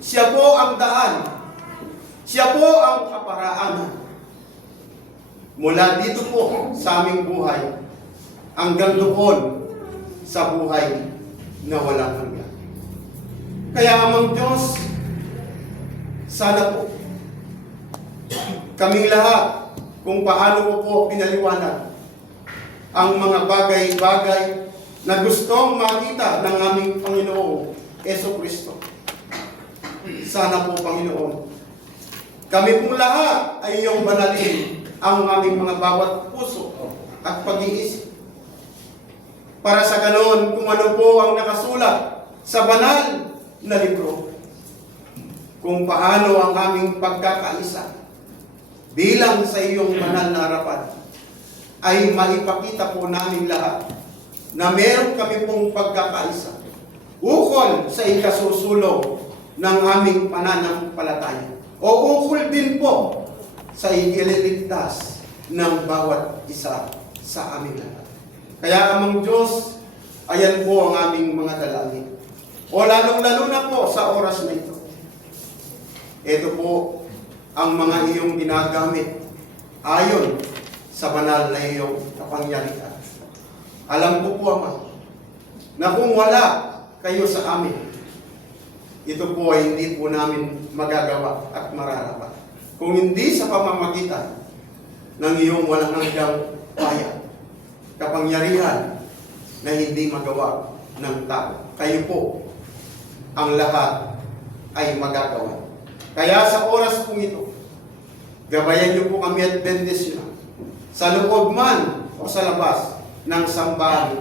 Siya po ang daan. Siya po ang kaparaanan. Mula dito po sa aming buhay, hanggang doon sa buhay na walang hanggan. Kaya amang Diyos, sana po kaming lahat kung paano ko po pinaliwanag ang mga bagay-bagay na gustong makita ng aming Panginoong Jesucristo. Sana po, Panginoon, kami pong lahat ay iyong banalin ang aming mga bawat puso at pag-iisip. Para sa ganon, kung ano po ang nakasulat sa banal na libro, kung paano ang aming pagkakaisa bilang sa iyong banal na harapan, ay maipakita po namin lahat na meron kami pong pagkakaisa ukol sa ikasusulong ng aming pananampalataya o ukol din po sa ikililigtas ng bawat isa sa amin lahat. Kaya amang Diyos, ayan po ang aming mga dalangin. O lalong-lalo na po sa oras na ito. Ito po ang mga iyong ginagamit ayon sa banal na iyong kapangyarihan. Alam ko po, Ama, na kung wala kayo sa amin, ito po ay hindi po namin magagawa at mararapat. Kung hindi sa pamamagitan ng iyong walang hanggang kaya, kapangyarihan na hindi magawa ng tao, kayo po ang lahat ay magagawa. Kaya sa oras pong ito, gabayan niyo po kami at bendisyon sa loob man o sa labas ng sambahan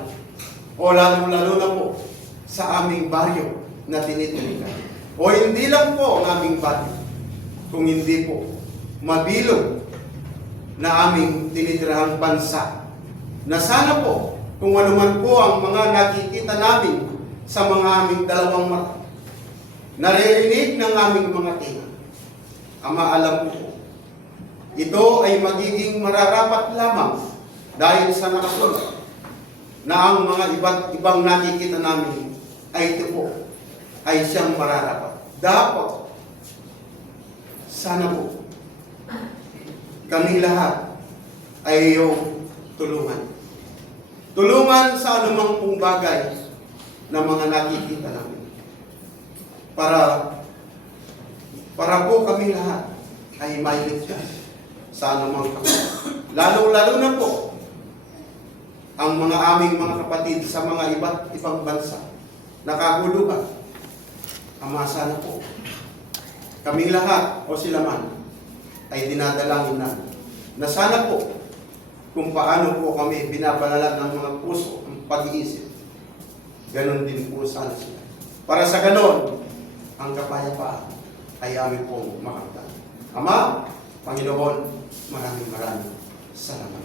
o lalo-lalo na po sa aming baryo na tinitirikan. O hindi lang po ang aming baryo, kung hindi po mabilog na aming tinitirahang bansa, na sana po kung ano man po ang mga nakikita namin sa mga aming dalawang mata, naririnig ng aming mga tinga. Ama, alam ko po, ito ay magiging mararapat lamang dahil sa nakasulat na ang mga ibang nakikita namin ay ito po ay siyang mararapat. Dapat, sana po, kami lahat ay iyong tulungan. Tulungan sa anumang pong bagay na mga nakikita namin. Para po kami lahat ay mailigtas sa anumang kapatid. Lalo-lalo na po ang mga aming mga kapatid sa mga iba't ibang bansa nakaguluhan. Ama, sana po kaming lahat o sila man ay dinadalangin na sana po kung paano po kami binabalalan ng mga puso ang pag-iisip, ganon din po sana sila. Para sa ganon, ang kapayapaan ay amin pong makamtan. Ama, Panginoon, maraming salamat.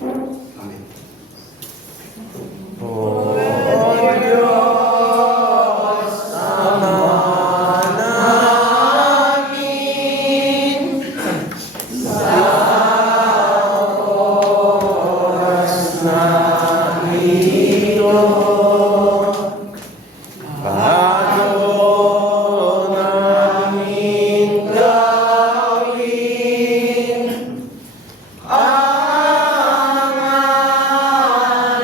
Amen. O Diyos, Ama namin, sa oras na ito, bago namin gawin ang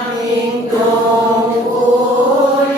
aming tungkulin.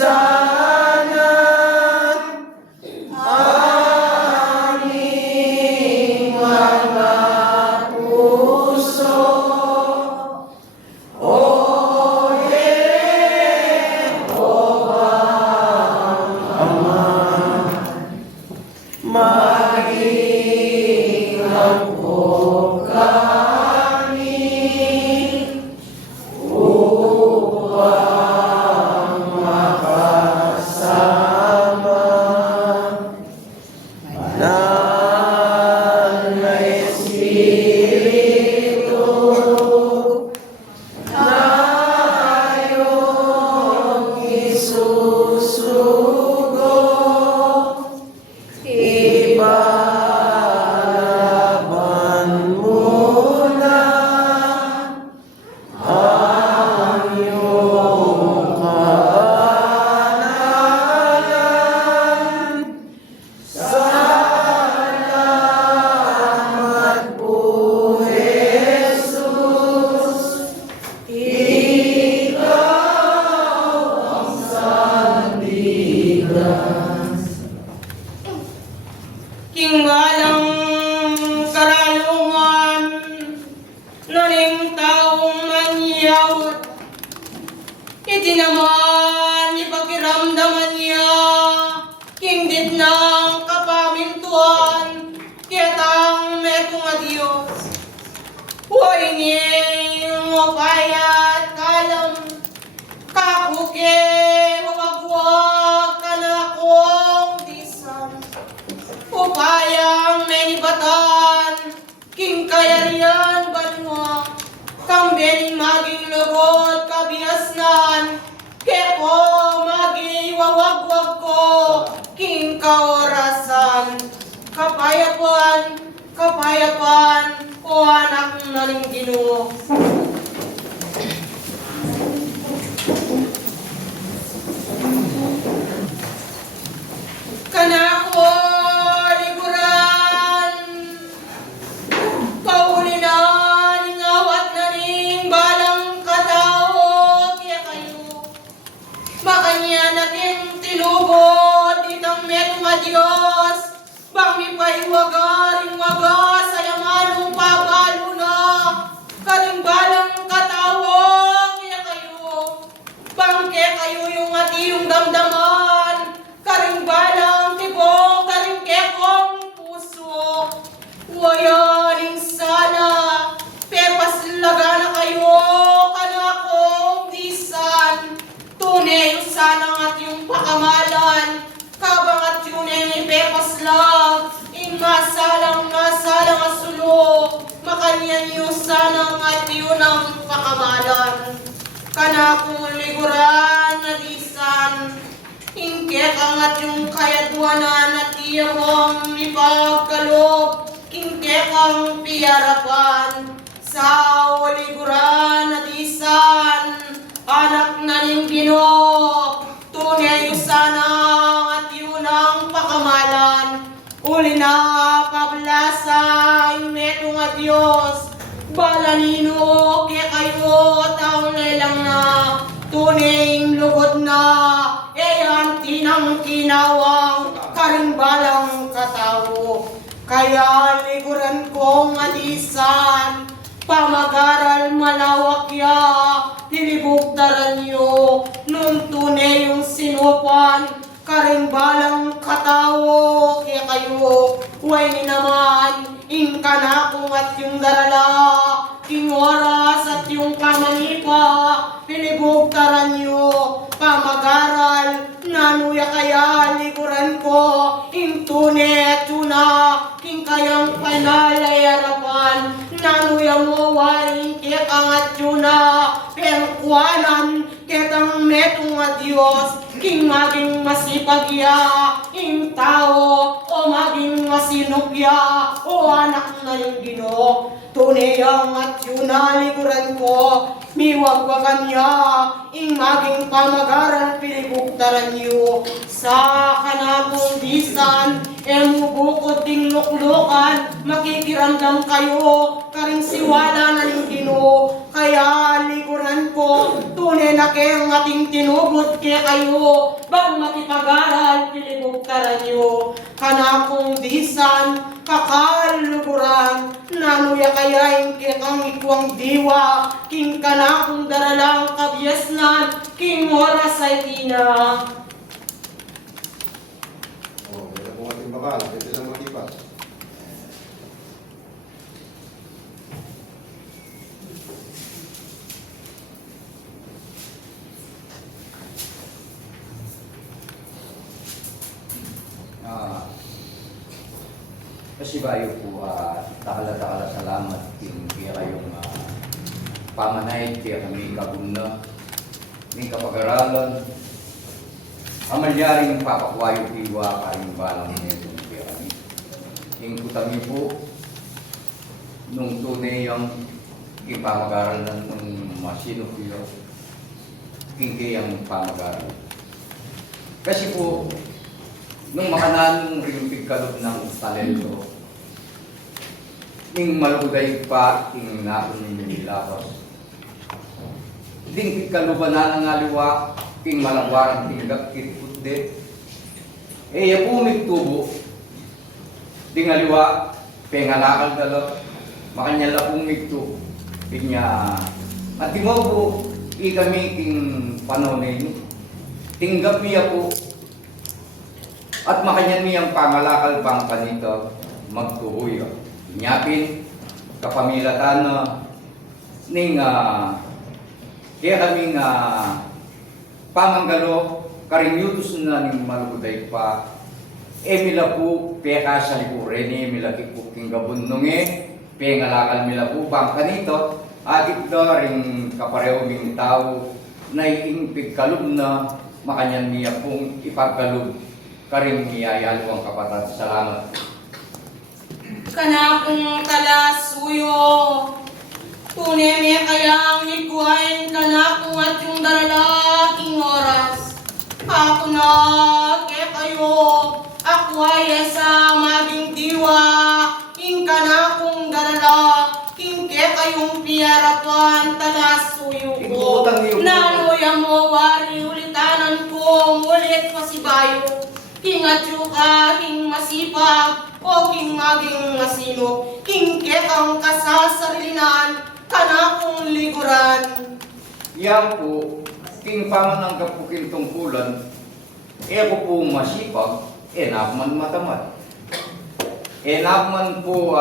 sana aming mga puso. O Ama, mag-ingat po kami upang makasama banal na Espiritu na iyong isusugo. Ipalaban mo na ang iyong kabanalan. Salamat po, Jesus. Ikaw ang sandigan. Kinggalang karalungan, naning taong manyawat, itinaman ipakiramdaman niya, kingdit ng kapamintuan, kitang metong Diyos. Huwag niyong mapayat kalam, kakuke, wawagwag ka na akong disan. Upayang menibatan, king kayarian banwa, kambening maging lugod kabiasnan, keko magiwawagwag ko, king kaorasan, kapayapan, kapayapan, o anak naning Ginoo. Kanako liguran, kaulinan, ingawat na ning balang katao, kaya kayo. Makanya natin tinubod, itang metong Diyos, bang mipaiwaga, ringwaga, sayamanong pabalo na, karing balang katao, kaya kayo. Bangke kayo yung atiyong damdaman, karing balang tibok, karing kekong puso. Wayaling sana, pepas laga na kayo, kanakong disan. Tunay sana at yung pakamalan, kabang at yun ay pepas lag, masalang asulo, makanyan yung sana at yun ang pakamalan. Kanakong liguran na disan, hingkek angat yung kayadwanan at iya mong ipagkalob, hingkek ang piyarapan. Sa liguran na disan, anak na ning Ginoo, tunay sana at yun ang pakamalan. Uli na pablasa, metong Diyos, balanino, kaya kayo, taong lelang na, tuning lugod na, eyan tinang kinawang, karing balang katao. Kaya liguran kong adisan, pamagaral malawak ya, nilibugdaran nyo, nung tunay yung sinupan, karing balang katao, kaya kayo, huwag naman, ingkanakong at yung darala, king oras at yung kamanipa, nilibugdaran nyo, pamagaral, nanuya kaya liguran ko, ing tunay at tuna, king kayang panalayarapan, nanuya mo waring kekang at yuna, perkuanan, ketang metong Diyos, king maging masipagya, ing tao, o maging masinugya, o anak na yung Ginoo. Tunay ang at yuna liguran ko, miwagwagan niya, ing maging pamagaran pilibuktaran niyo, sa kanakong disan, bukod ting luklukan, makikiramdam kayo, karing siwala na ng Ginoo. Kaya liguran ko, tunay na kayang ating tinubod kaya kayo, bang makipag-aral, pilibog karanyo. Kanakong disan, kakaluguran, nanuya kayain kaya kang ikwang diwa, king kanakong daralang kabyasnan, king oras ay tina. Oh, ito po ating bakal. Pwede lang makipas. Kasi bayo po, takala-takala salamat kaya kayong pamanay, kaya kami kagumna, may kapag-aralan, amalyaring papakwayo piwa kayong balang nito kaya kami. Yung kutami po, nung tunay yung ipamag-aralan ng masino piyo, kayang pamag-aral. Kasi po, nung makanan rin pigkalog ng talento, ning maluday pa, ing nakon ng nilabas. Ding pigkalubanan ng aliwa, king malangwarang tinggap kitputde. Ya po tubo, ding aliwa, pengalakal dalo, makanyala pong migtubo. Pinya, at mo po, kami king panonin, tinggap niya po, at makanyan niyang pangalakal pang panito, magtuhoy. Nyapin, kapamilatan ning kaya kaming pamanggalo, karinyutos na ning maluguday pa, mila po, peka sa likureni, mila kipuking gabununge, pengalakal mila po pang kanito, at ito ring kapareho ming tao, na iingpig kalub na makanyan niya pong ipagkalub, karing niyayalo ang kapatid. Salamat. Kanakong kalasuyo, tunay may kayang ikuhain kanakong at yung daralaking oras. Ako na kaya kayo, ako ay sa maging diwa, king kanakong darala, king kaya kayong piyarapan, talasuyo ko. Nanoya mo, wari ulitanan ko, ulit pasibayo. King atsuka, king masipag, o king maging masino, king kekang kasasarilinan, kanakong liguran. Yan po, king pamananggap po king tungkulan, ako po masipag, nakman matamad. Nakman po,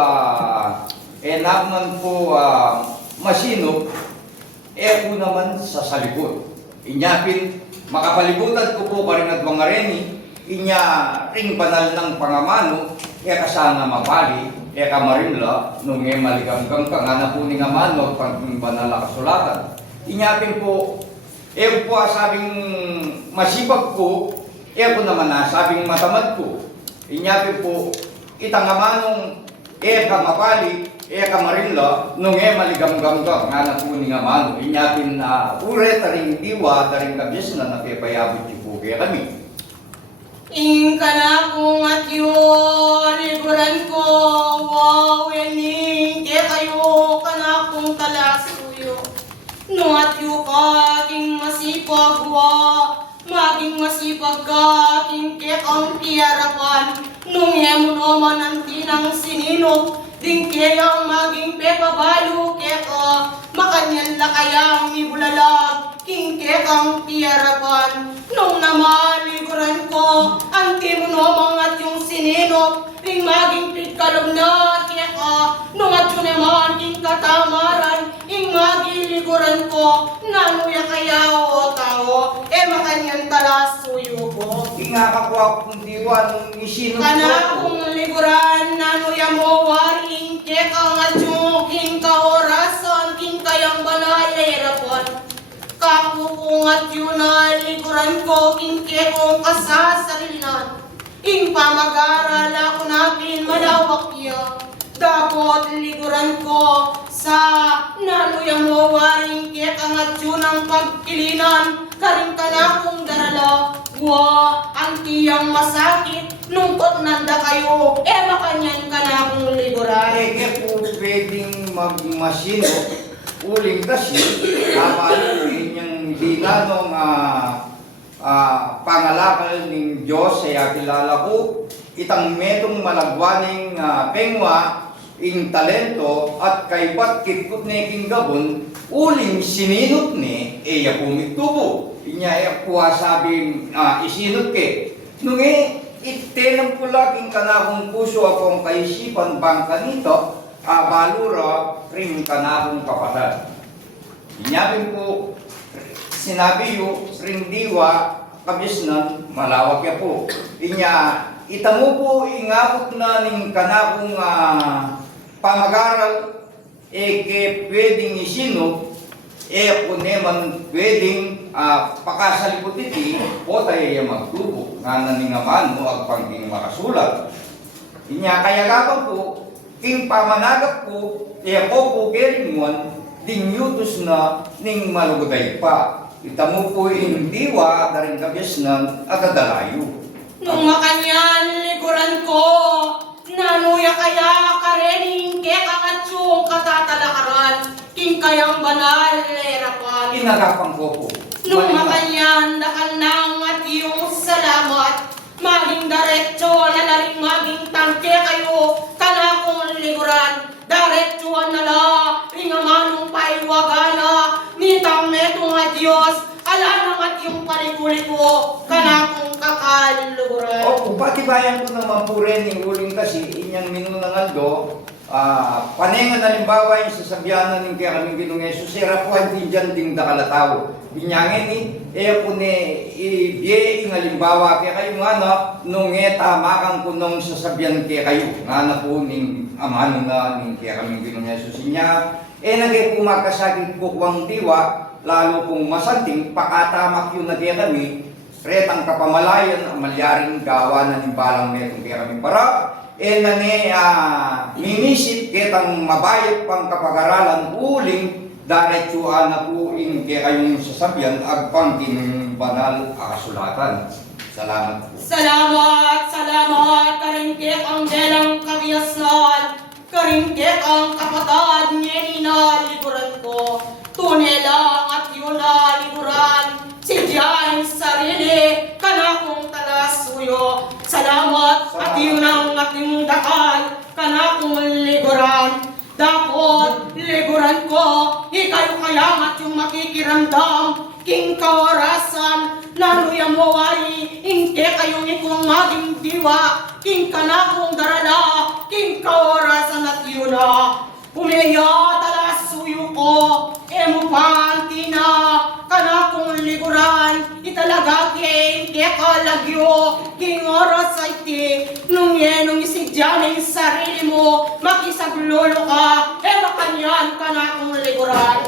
masino, ako naman sa salikod. Inyapin, makapalibutan ko po ka rin at mga reni, inya ring banal ng pangamano, kasana mapali, kamarimla, nung maliganggang ka nga na po ni nga mano, pang banal na kasulatan. Inyapin po, po sabing masipag ko, po naman sabing matamad ko. Inyapin po, itangamanong, kamapali, kamarimla, nung maliganggang ka nga na po ni nga mano. Inyapin uret, taring diwa, taring kabis na napipayabot yung po kaya kami. Ing kanakong at yun, liguran ko, wow, yaning, kaya kayo, kanakong talasuyo. No at yu ka, king masipag, maging masipag ka, king kekang piyarapan. Nung yemo naman ang tinang sinino, ding kayang maging pepabalo, keka, makanyan na kayang ibulalag, king kekang piyarapan. Nung naman, liguran ko, ang timunomang at yung sinino, ring maging pigkalob na, keka, nung at yun naman, king katamaran, ing magiliguran ko, nanuya kaya o tao, makanyan talasuyo ko. Ingakakuha kong diwa nung isino ko. Kanakong liguran, nanuya mo waring, kekang at yung king kaorasan, king kayang balalerapan. Kakukungat yun na liguran ko, king kekong kasasalinan. Ing pamag-aral ako natin malawak niya. Dapat liguran ko sa nanuya mo waring kekang at yun ang pagkilinan. Karing kanakong darala, ang tiyang masakit, nungkot nanda kayo, makanyan ka na akong liguran. Kaya po pwedeng magmasino uling kasi tama yung hinanong pangalakal ng Diyos ay kilala ko itang metong malagwaning pengwa ing talento at kay batkit kut na iking gabon uling sininot ni iya pumitubo inya iya kuha sabing isinot ke nung itenang pula king kanakong puso akong kaisipan bangka nito balura ring kanakong kapatad inyapin po sinabi yu ring diwa kabisnan malawak ya po inya itamo po ingabot na ning kanakong pamag-aral ke pwedeng isino kung naman pwedeng pakasalipot iti o tayo magtubo nga naningaman mo agpangking makasulat inya kaya gabang po king pamanagap ko ko po keringuan ding yutos na ning maluguday pa itamo po ing diwa daring kabisnan at adalayo Nung makanyan liguran ko, nanuya kaya karening ke kangatsyong katatalakaran, king kayang banal lerapan. inagapang ko po Nung makanyan dakal nang at iyong salamat, maging diretso na naring maging tangke kayo, kanakong liguran, diretsoan na la, ringamanong paiwagana, nitang metong at Diyos, ala nang at yung palikuliko, kanakong kakaluluran. Opo, patibayan ko naman po rin yung uling kasi inyang minunang aldo, panengan halimbawa yung sasabihanan ng kaya kaming Ginong Yesus, sirapuan din dyan ding dakalataw. Binyangin po ni ibiye yung halimbawa kaya kayo nga na, nung tamakan ko nung sasabihan kaya kayo, nga na po ning amano na ng kaya kaming Ginong Yesus niya, nagay po magkasakit po kuwang diwa, lalo pong masanting, pakatamak yun na kaya kami, retang kapamalayan ang malyaring gawa na nimbalang metong kaya kami para minisip ketang mabayat pang kapag-aralan uling diretsuan na po ing kaya kayong sasabihan agpangking banal kasulatan. Salamat po. Salamat, salamat, karingkik ang delang kabiyasan, karingkik ang kapatad niya na liguran ko, tunay lang at yun na liguran, si Diyan sarili, kanakong talasuyo. Salamat at yun ang ating dakal, kanakong liguran. Dapat liguran ko, ikayo kayang at yung makikiramdam, king kaorasan, nanuya mo ay, hindi kayong ikong maging diwa, king kanakong darala, king kaorasan at yun na. Umeya talasuyo ko, emo pantina, kanakong liguran, italaga king kalagyo, king oras ay ti, nung yenong isidyan yung sarili mo, makisaglolo ka, makanyan kanakong liguran.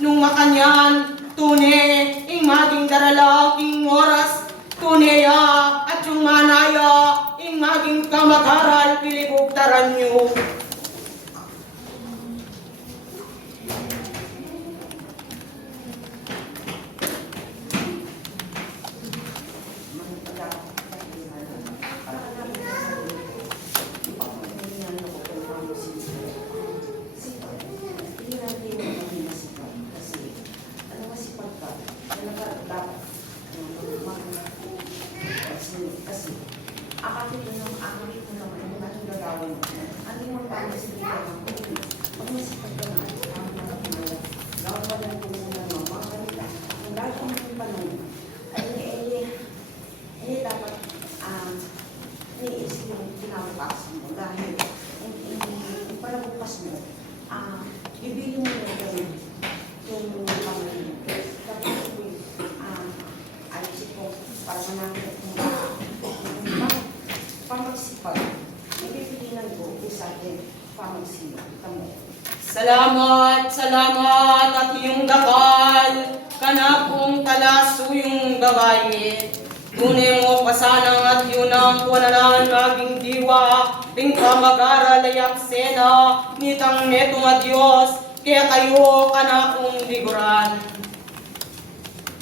Nung makanyan, tunay, ing maging darala, king oras, tunaya, at yung manaya, ing maging kamag-aral, pilibugtaran nyo. Salamat, salamat at iyong dakal, kanakong talasuyong gabayi. Tunay mo pasanang at yun ang kuwananan maging diwa, ring kamag-aral ay aksena, nitang netong at Diyos, kaya kayo kanakong liguran.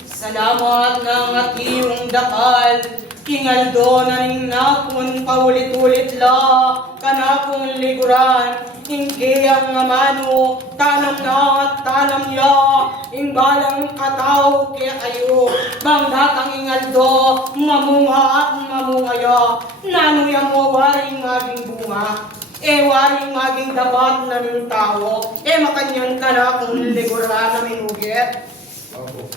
Salamat ng at iyong dakal, Kingaldo na ning nakon paulit-ulit la kanakong liguran. Ingke ang amano, tanam na at tanam ya, ingbalang kataw kaya kayo. Bangdatang ingaldo, mamunga at mamungaya, nanuya mo waring maging bunga. Waring maging dapat na ng tao, makanyan ka na kung liguran na minugit. Opo.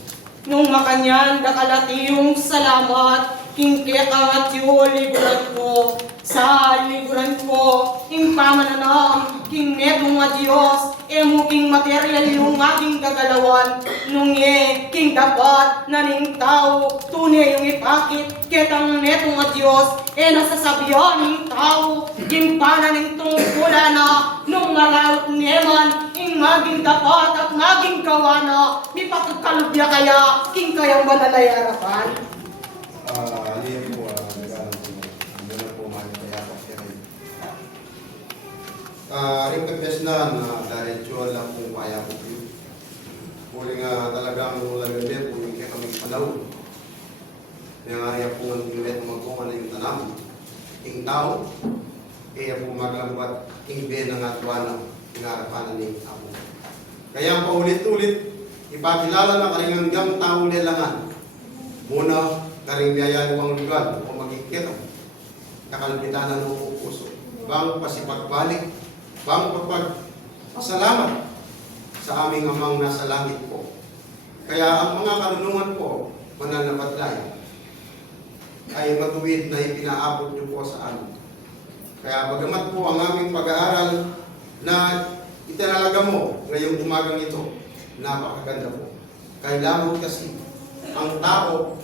Nung makanyan, nakalati yung salamat, kingke ka at yung liguran ko. Sa liguran ko, king pamananam, king metong nga Diyos, mo king material yung aking gagalawan. Nung king dapat na ning tao, tunay yung ipakit, ketang netong nga Diyos, nasasabihan ng tao, king pananing tungkula na, nung malaot neman, ing maging dapat at maging gawa na, di pagkakalubya kaya, king kayang manalayarapan. Aliyan po, nagkaroon po. Ang gano'n po, kaya po siya rin. Request na diretso lang kung kaya po kayo. Puli nga talagang laganda po yung kaya kami panahon. Kaya nga rin po ang bilet magkunga na yung tanam. King tao, kaya po maglambat, king ben ang atwana, pinarapanan ni Apo. Kaya paulit-ulit, ipakilala na karing hanggang tao nilangan. Muna, karing biyaya luwang lugar o magkikita. Nakalbitanan ng puso. Bang pasipagbalik, bang pasalamat sa aming amang nasa langit po. Kaya ang mga karunungan po, mananabatlay, ay matuwid na ipinaabot niyo po sa amin. Kaya bagamat po ang aming pag-aaral na itinalaga mo ngayong umagang ito, napakaganda po. Kailangan kasi ang tao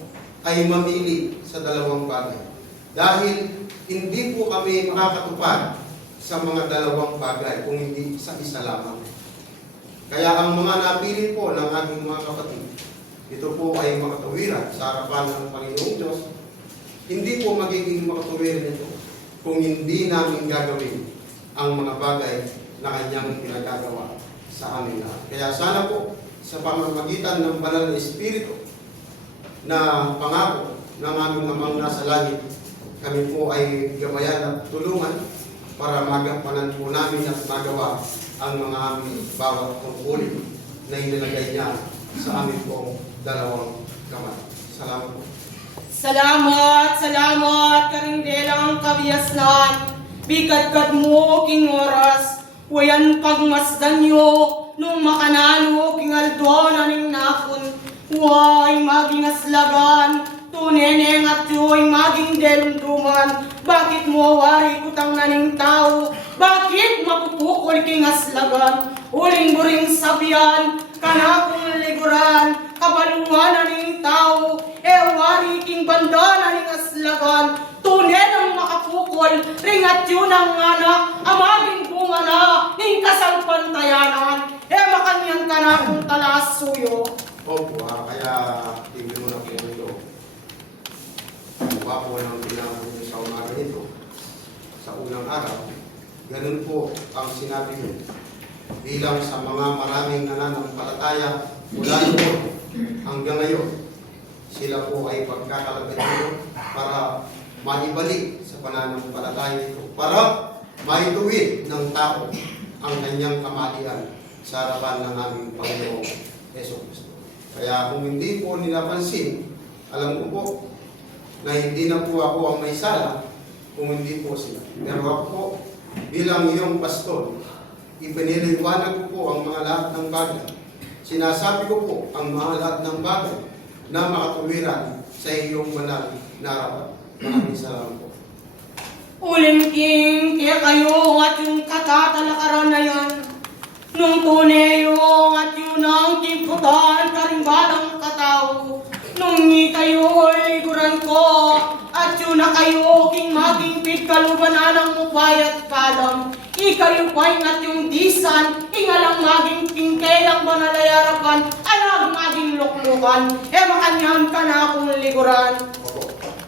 ay mamili sa dalawang bagay. Dahil hindi po kami makakatupad sa mga dalawang bagay kung hindi sa isa lamang. Kaya ang mga napili po ng ating mga kapatid, ito po ay makatuwiran sa harapan ng Panginoong Diyos. Hindi po magiging makatuwiran ito kung hindi namin gagawin ang mga bagay na kanyang pinagagawa sa amin lahat. Kaya sana po sa pamamagitan ng banal na Espiritu na pangako ng aming amang nasa langit, kami po ay gabayan at tulungan para magampanan po namin at magawa ang mga aming bawat tungkulin na inilagay niya sa amin pong dalawang kamay. Salamat po. Salamat, salamat, karindelang kabiasnan. Bikad-kad mo, king oras, wayan pagmasdan nyo, nung makanano, king aldo na ning napon. Huwag maging aslagan, tuneneng at yo'y maging delunduman. Bakit mo wari kutang naning tao? Bakit mapupukol king aslagan? Uling-buring sabihan, kanakong liguran, kabalungan naning tao. Wari king banda naning aslagan, tunenang makapukol, ringat yun ang anak, amaging bunga na, ning kasalpantayanan. Makanyan kanakong talas suyo. Opo, kaya tingin mo na po ito. Ang po ng pinahon niyo sa umaga ito, sa unang araw, ganun po ang sinabi niyo. Bilang sa mga maraming nananampalataya mula noon hanggang ngayon, sila po ay pagkakalagay niyo para maibalik sa pananampalataya ito, para maituwid ng tao ang kanyang kamalian sa harapan ng aming Panginoong Jesucristo. Kaya kung hindi po ninapansin, alam ko po na hindi na po ako ang may sala kung hindi po sila. Pero ako po, bilang iyong pastor, ipiniliwanag ko po ang mga lahat ng bagay. Sinasabi ko po ang mga lahat ng bagay na makatuwiran sa iyong banal na harapan. Maraming salamat po. Ulimking kaya kayo at yung katatalakaran na yan. Nung tuneyo at yun ang kimputan karimbalang katao. Nung kayo liguran ko at yun na kayo king maging pigkalubanan ng mupay at kalam. Ikayo pa'y at yung disan, ingalang maging tingkayang banalayarapan, alam maging luklukan. Makanyan ka na akong liguran.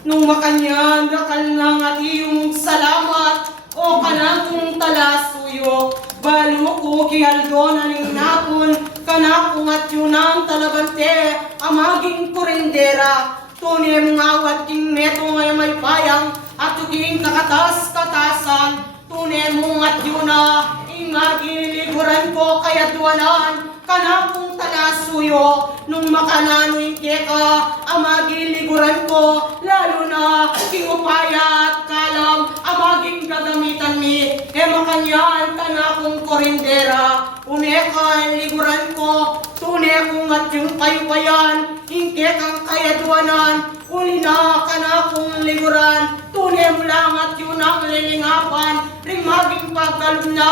Nung makanyan, dakal ng at iyong salamat, o kanakong talasuyo. Balo ko kialdo na ning napon, kanakong at yun ang talabante, amaging kurindera. tunay mong awat king meto ngayon may payang at king kakatas-katasan. Tunay mong at yun na imagiliguran ko kaya duwanan kanakong talasuyo nung makananoy ka amagiliguran ko lalo na king upaya at kalam amaging gagamitan mi makanyan kanakong korindera unekay liguran ko tunay kong at yung payupayan ingke kang kayaduanan uli na kanakong liguran tunay mo lang at yun ang lilingapan ring maging pagkalog na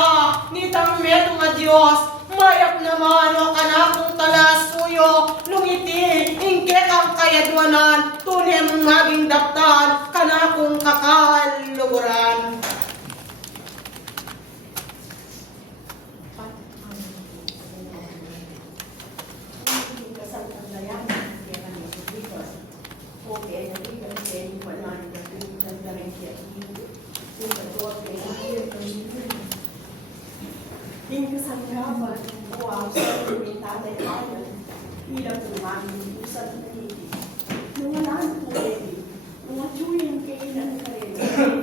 nitang meto nga Diyos mayak naman o kanakong talasuyo lungiti ingke kang kayaduanan tunay mong maging daptan kanakong kakaluguran. Kasanggapan o ang tatay ayan, ilang umaming usap na hindi. Nung alam po rin, nung atsuyin kailan ka rin,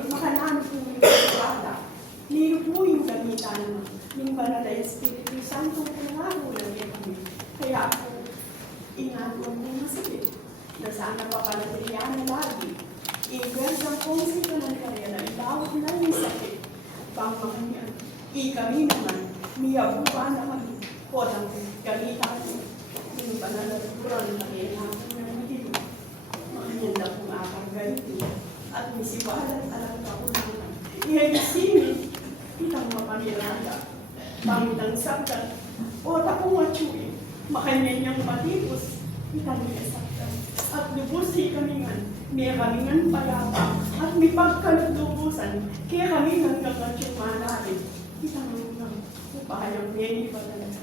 makalaan po yung bata. Niyo po yung gamitan ng Banal na Espiritu Santo pangako lang yan kami. Kaya ako, inatuan mo masakit, na sana papanatilihan na lagi. Ingres ang kongsi ka ng karya na ibawag na yung sakit. Pangmakanyan, ikami naman, miyabuan naman po ng galitan yung pananaguran na kailangan ng dito. Makanyan na kung akang ganito at misiwalat alam ka ulangan. Ihagisinin, kitang mapanirada, pamitang sabdan, o takong atsuin, makanyan niyang matipos, kitang nilasakdan. At lubusi kami nga, may kami nga payapa, at may pagkalubusan, kaya kami nga nagkatsuma natin, kitang upayang nini pa talaga.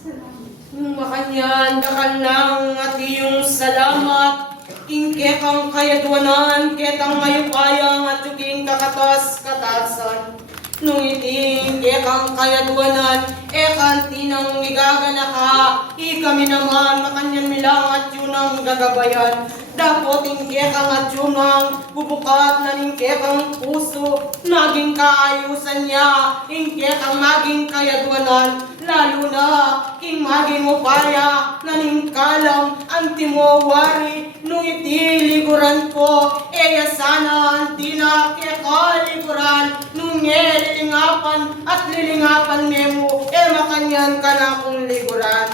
Salamat. Makanyan, dakal lang at iyong salamat. Ingke kang kayaduanan, ketang mayupayang at yuking kakatas-katasan. Nung iting kekang kayaduanan, kantinang igagana ka. Ikami naman, makanyan milang at yun ang gagabayan. Dapat ingkekang at yun ang bubukat na ingkekang puso. Naging kaayusan niya, ingkekang maging kayaduanan. Lalo na, king maging upaya, naningkalam, antimowari, nung itiliguran ko, sana di na kekaliguran, nung lilingapan at lilingapan nemo, makanyan ka na kong liguran.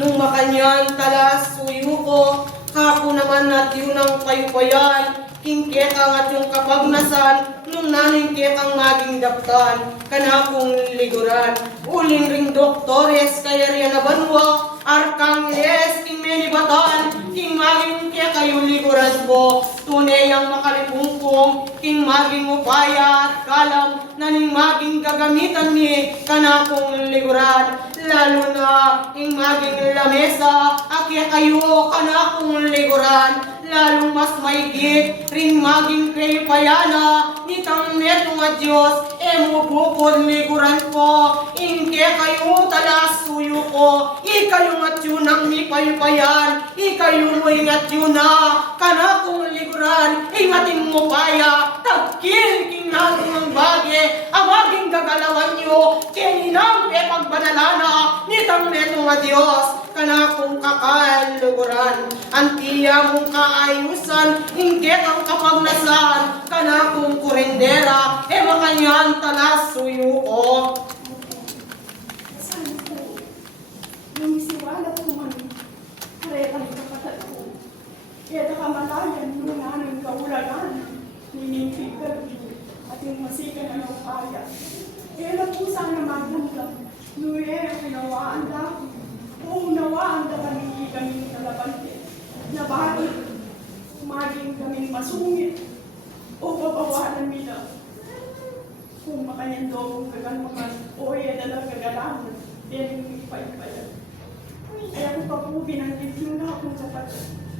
Nung makanyan talas suyo ko, kako naman at yun ang payupayan, kingkekang at yung kapagnasan, nung naningkekang maging daptan, kanakong liguran. Uling ring doktores, kaya riyan na banwa, arkangeles, king menibatan, king maging kaya kayo liguran ko, tunay ang makalipungkong, king maging upaya at kalam, naning maging gagamitan ni kanakong liguran. Lalo na, king maging lamesa, akya kayo kanakong liguran. Lalong mas maigit, ring maging kayo payana, nitang neto nga Diyos, mubukod liguran ko, ingke kayo talas suyo ko, ikayo nga tiyunang ni payupayan, ikayo mo ingat yun na, kanakong liguran, ingatin mo paya, tagkil king naging ang bagay, ang maging gagalawan nyo, kininang pagbanalana, nitang neto nga Diyos, kanakong kakaluguran, antiya mong kaayusan, ingket ang kapagnasan, kanakong kurendera, makanyan talas suyo ko. Sana po, yung isiwala po man, karetang kapatat ko, kaya nakamalayan nung anong kaulagan, ninimpigal niyo, at yung masikan na ng kaya. Kaya na po sana magdamdam, nuye, pinawaan lang, unawaan na kami kaming kalabante, na bakit maging kaming masungit, o babawalan nila. Kung makanyang doong kagalmakan, o yan na lang kagalangan, yan yung ipay-ipayan. Kaya kung pa po binanggit yung lahat ng sapat,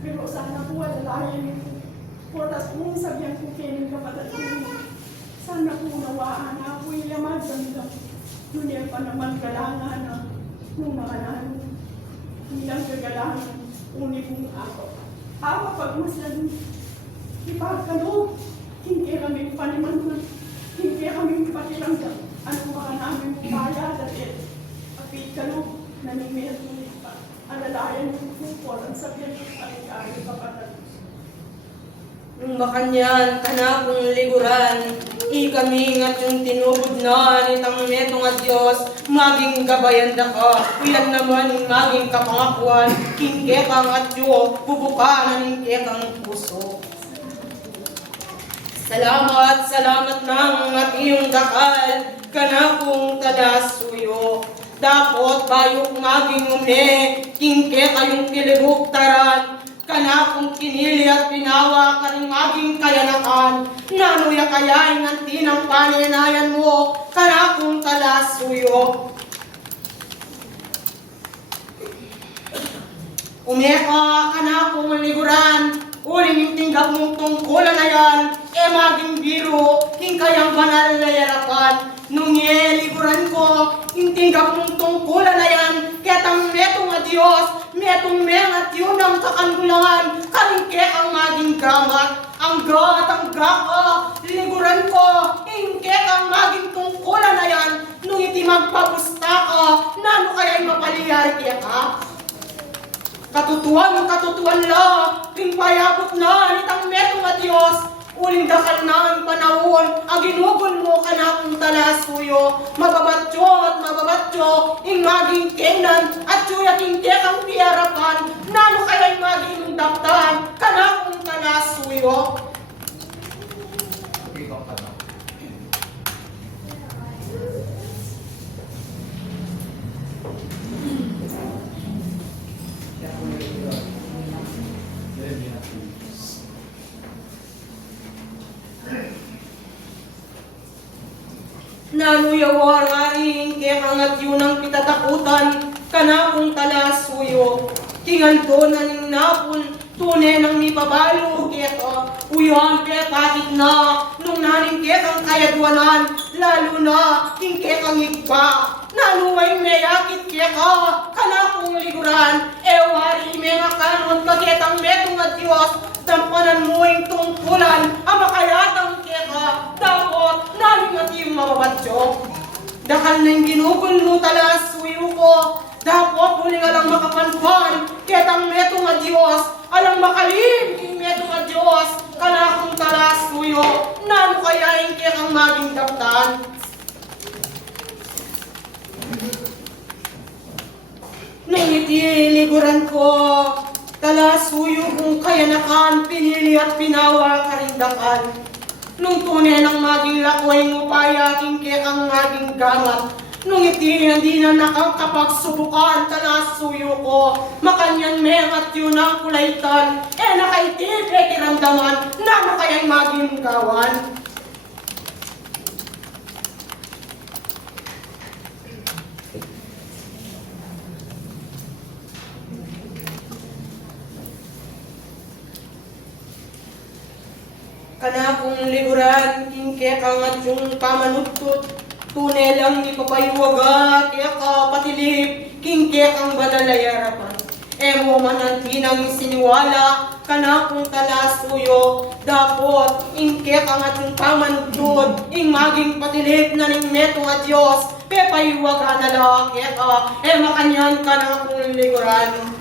pero sana po alalayan yung potas kung sabihan ko kayo ng kapatid ko. Sana po nawaan na po yung magdamdam. Yun yan pa naman kalangan na nung nakanaan. Bilang kagalangan, uni kong ako. Ako pagmaslan, ipagkano, hindi kami paniman, hindi kami patiramdam. Ano ba namin mong dahil apit kano, nanimil tulit pa. Alalayan ng kupol, ang sabihan ng aling-aling kapatid. Nung makanyan ka na kung liguran, ikami at yung tinubod na nitang metong at Diyos, maging gabayan da ka, ilan naman yung maging kapangakuan, kingkekang at Diyos, bubukanan ng kekang puso. Salamat, salamat ng at iyong dakal, kana kung talasuyo. Dapat bayok maging umne, kingke kayong kilibuktaran, kana kung kinili at pinawa ka rin maging kayanakan, nanuya kayain ang tinang paninayan mo, kana kung talasuyo. Umeka ka na kung liguran, uling yung tinggap mong tungkulan na yan, maging biro, kayang banal na yarapan. Nung liguran ko, yung tinggap mong tungkulan na yan, ketang metong a Diyos, metong mengat yun ang kakangulangan, karingke ang maging gamat. Ang gaka, liguran ko, ingke ang maging tungkulan na yan, nung iti magpapusta ka, nano kaya'y mapaliyari ka? Katutuan la, ring payabot na, nitang metong a Diyos, uling dakal na ang panahon, aginugol mo ka na kung talasuyo, mababatyo, ing maging kenan, at suyaking tekang piyarapan, nano kaya'y maging daptan, ka na kung talasuyo. Nanuyawaraing kekangat yun ang pitatakutan, kana kung talasuyo. Tingaldo na ning napon, tunay nang mipabalo, keka, uyan kahit na, nung naning kekang kayadwanan, lalo na, king kekang igba. Nanuway meyakit keka, kana kung liguran, wari mga kanon, kagitang metong at Diyos, tampanan mo yung tungkulan, ang makayatang keka, dapat namin at yung mababatyo. Dakal na yung ginugol mo talasuyo ko, dapat muli nga lang makapanpan, ketang metong a Diyos, alang makalim, king metong a Diyos, kana kung talasuyo, nano kaya yung kekang maging daptan. Nung itiliguran ko, talasuyo kung kayanakan, pinili at pinawa karindakan. Nung tunay ng maging lakway mo payaking kekang maging gamat. Nung hindi na nakakapagsubukan, talasuyo ko, makanyan mengat yun ang kulaytan, nakaitib, kiramdaman, na makaya'y maging gawan. Kana kung liguran, kingke kangat yung pamanutut, tunay lang ni papaywaga, kaya ka patilip, kingke kang balalayarapan. Mo man ang tinang siniwala, kana kung talasuyo, dapot, ingke kangat yung pamanutut, ing maging patilip na ning metong a Diyos, pepaywaga na la, kaya ka, makanyan ka na kung liguran.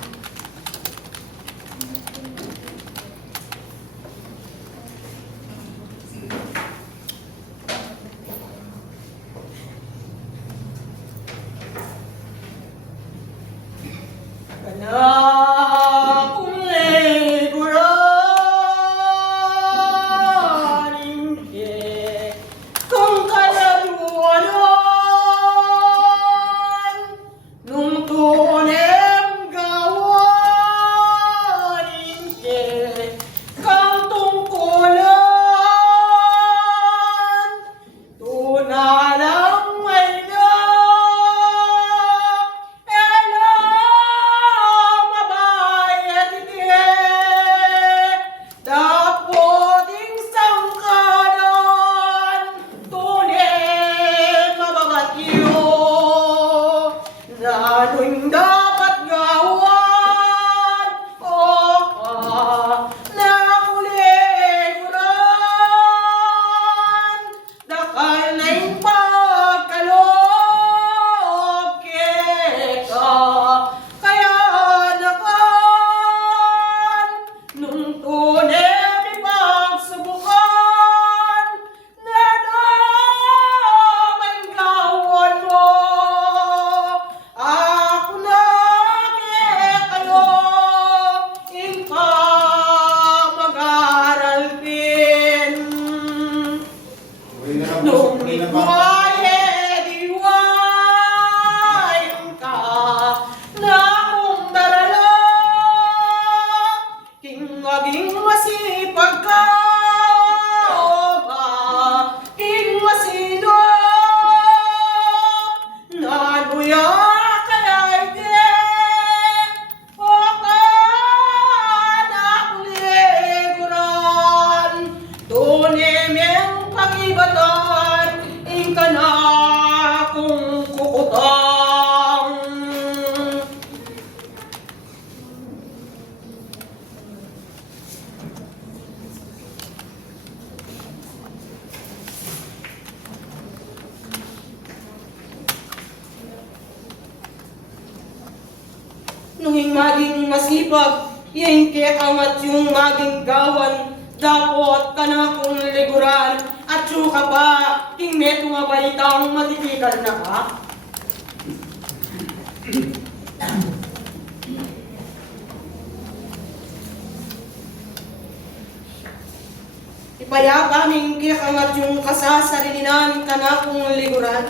Nung tunem gawa maging masipag ka, o maging masinop, nanuya kaya di, o kanakuliguran, tunimeng pagibatan, ingka na kung kukutang. Nuhing maging masipag, yengke angat yung maging gawan, dapot ka na kung liguran, at ka pa, king meto nga balitang matitigal na ka. Ipayapa mingke angat yung kasasarilinan ka na kung liguran,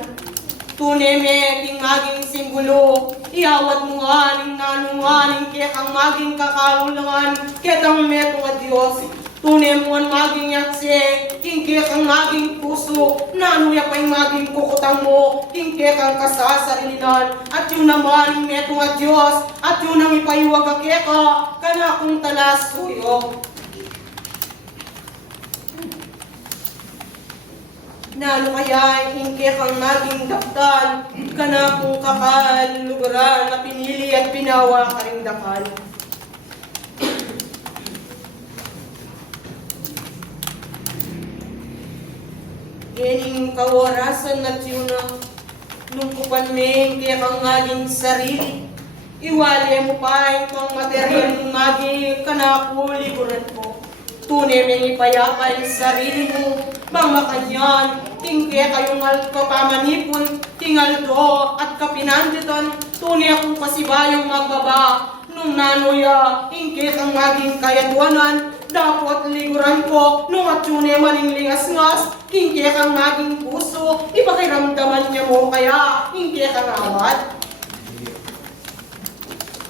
tuneme king maging simbolo, iawat mo aning nanunganing kaya kang maging kakaulangan, ketang metong at Diyos. Tunay mo ang maging yakse, kingke kang maging puso, nanuya pa'y maging kukutang mo, kingke kang kasasarilinan, at yun naman metong at Diyos, at yun ang ipayuwag ka, kana kung talas tuyo. Nalo kaya hingke kang naging daktan, kana kung kakaluguran na pinili at pinawa ka ring dakal. Yening kawarasan na tiyuna, nung kupanmeng kaya kang naging sarili, iwali mo pa yung pang material ng maging kanakuliguran ko. Tunay mong ipayakay sarili mo, mga kanyan, tingke kayong kapamanipon, tingal do at kapinanditan, tunay akong kasibayang magbaba, nung nanuya, tingke kang maging kayaduanan, dapat liguran ko, nung at tunay maning lingas-ngas, tingke kang maging puso, ipakiramdaman niya mo kaya, tingke kang awat.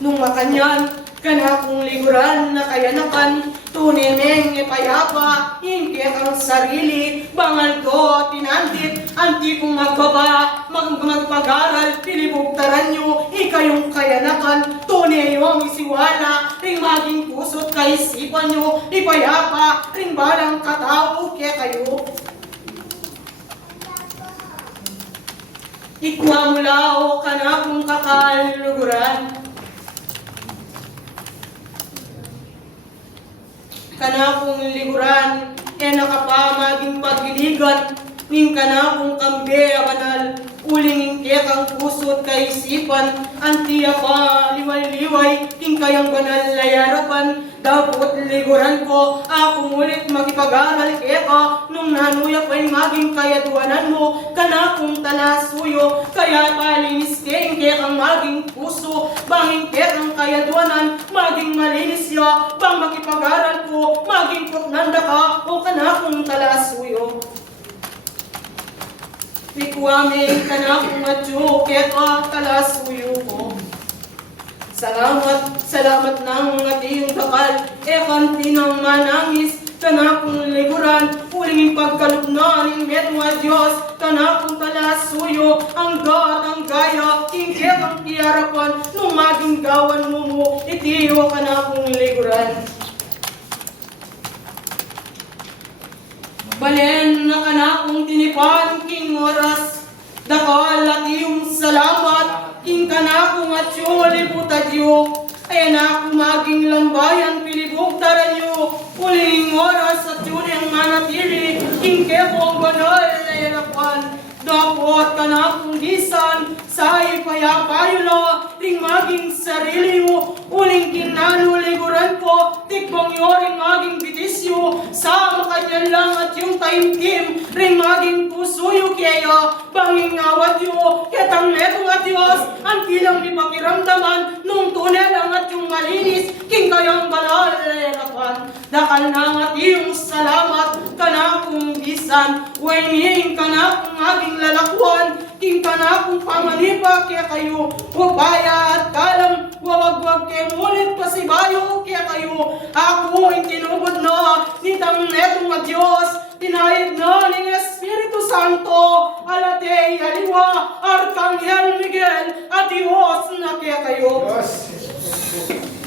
Nung makanyan, kana kung liguran na kayanakan, tunay meng ipayapa, hindi kang sarili, bangal ko, tinandit, anti kong magbaba, magpag-aral, pilibugtaran nyo, ikayong kayanakan, tunay yung isiwala, ring maging puso't kaisipan nyo, ipayapa, ring balang katao, kaya kayo. Ikwa mula o kana kung kakaluguran, kana kung liguran, nakapamaging pagiligan, ning kana kung kambe abanal, uling ingke kang puso't kaisipan, antiya pa liway-liway, king kayang banal layarapan, dapat liguran ko, ako ngulit makipag-aral ka, nung nanuya pa'y maging kayaduanan mo, kana kung talasuyo, kaya palinis ingke kang maging puso, banging kang kayaduanan, maging malinis ya, bang makipag-aral ko, maging putnanda ka, o kana kung talasuyo. Ikuaming kana kung matyo, kaya talasuyo ko. Salamat ng atiyong dakal, kanti ng manangis, kana kung liguran, uling pagkalupnan, ng metwa Diyos, kana kung talasuyo, ang gaya, ingke ang kiarapan, nung maging gawan mo, itiyo kana kung liguran. Balen na kana kung tinipan, king oras, dakal at iyong salamat, king kana kung at liputa Diyo, ay na maging lambayan, pilibugtaran nyo, uling oras at yun ang manatili, king kebong banal na yarapan, dapat ka na kung gisan, sa ipayapayula, ring maging sarili mo, uling kinanuliguran ko, tikbang nyo ring maging bitisyo, sa makanyan lang at yung taimtim, ring maging pusuyo kaya, banging awat yo, ketang netong at Diyos, ang kilang di pakiramdaman, nung tunay lang at yung malinis, king kayang banal na yarapan, dakal na at iyong salamat, ka na kung gisan, wainin ka na kung maging lalakwan, king ka na kung pamanipa kaya kayo, wabaya at kalam, wawagwag kaya ngunit pasibayo kaya kayo, ako ang tinubod na, nitang netong at Diyos, tinayid na ng Espiritu Santo, alate, aliwa, Arkanghel Miguel, at Diyos na kaya kayo. Yes.